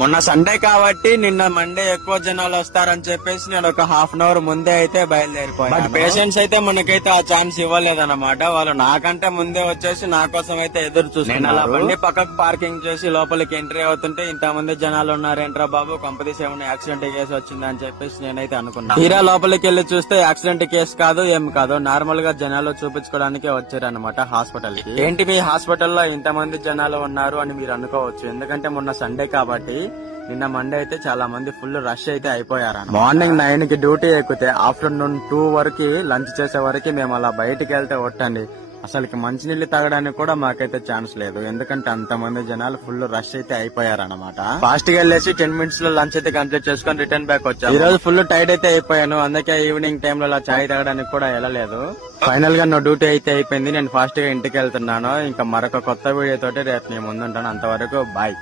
మొన్న సండే కాబట్టి నిన్న మండే ఎక్కువ జనాలు వస్తారని చెప్పేసి నేను ఒక హాఫ్ అన్ అవర్ ముందే అయితే బయలుదేరిపోయాను. బట్ పేషెంట్స్ అయితే మనకైతే ఆ ఛాన్స్ ఇవ్వలేదన్నమాట. వాళ్ళు నాకంటే ముందే వచ్చేసి నా కోసం అయితే ఎదురు చూస్తున్నారు. బండి పక్కకు పార్కింగ్ చేసి లోపలికి ఎంట్రీ అవుతుంటే ఇంతమంది జనాలు ఉన్నారేంట్రా బాబు, కంపెనీస్ ఏమైనా యాక్సిడెంట్ కేసు వచ్చిందని చెప్పేసి నేనైతే అనుకున్నాను. తీరా లోపలికి వెళ్లి చూస్తే యాక్సిడెంట్ కేసు కాదు, ఏం కాదు, నార్మల్ గా జనాలు చూపించుకోవడానికి వచ్చారనమాట హాస్పిటల్ కి. ఏంటి మీ హాస్పిటల్లో ఇంతమంది జనాలు ఉన్నారు అని మీరు అనుకోవచ్చు. ఎందుకంటే మొన్న సండే కాబట్టి నిన్న మండే అయితే చాలా మంది ఫుల్ రష్ అయితే అయిపోయారు. మార్నింగ్ 9 కి డ్యూటీ ఎక్కితే ఆఫ్టర్నూన్ 2 వరకు లంచ్ చేసే వరకు మేము అలా బయటికి వెళ్తే ఒట్టండి అసలుకి మంచినీళ్ళు తాగడానికి కూడా మాకైతే ఛాన్స్ లేదు. ఎందుకంటే అంతమంది జనాలు ఫుల్ రష్ అయితే అయిపోయారనమాట. ఫాస్ట్ గా వెళ్ళేసి 10 మినిట్స్ లో లంచ్ అయితే కంప్లీట్ చేసుకుని రిటర్న్ బ్యాక్ వచ్చాను. ఈ రోజు ఫుల్ టైర్డ్ అయితే అయిపోయాను. అందుకే ఈవినింగ్ టైమ్ లో చాయ్ తాగడానికి కూడా వెళ్ళలేదు. ఫైనల్ గా నా డ్యూటీ అయితే అయిపోయింది. నేను ఫాస్ట్ గా ఇంటికి వెళ్తున్నాను. ఇంకా మరొక కొత్త వీడియో తోటి రేపు నేను ముందుంటాను. అంతవరకు బాయ్.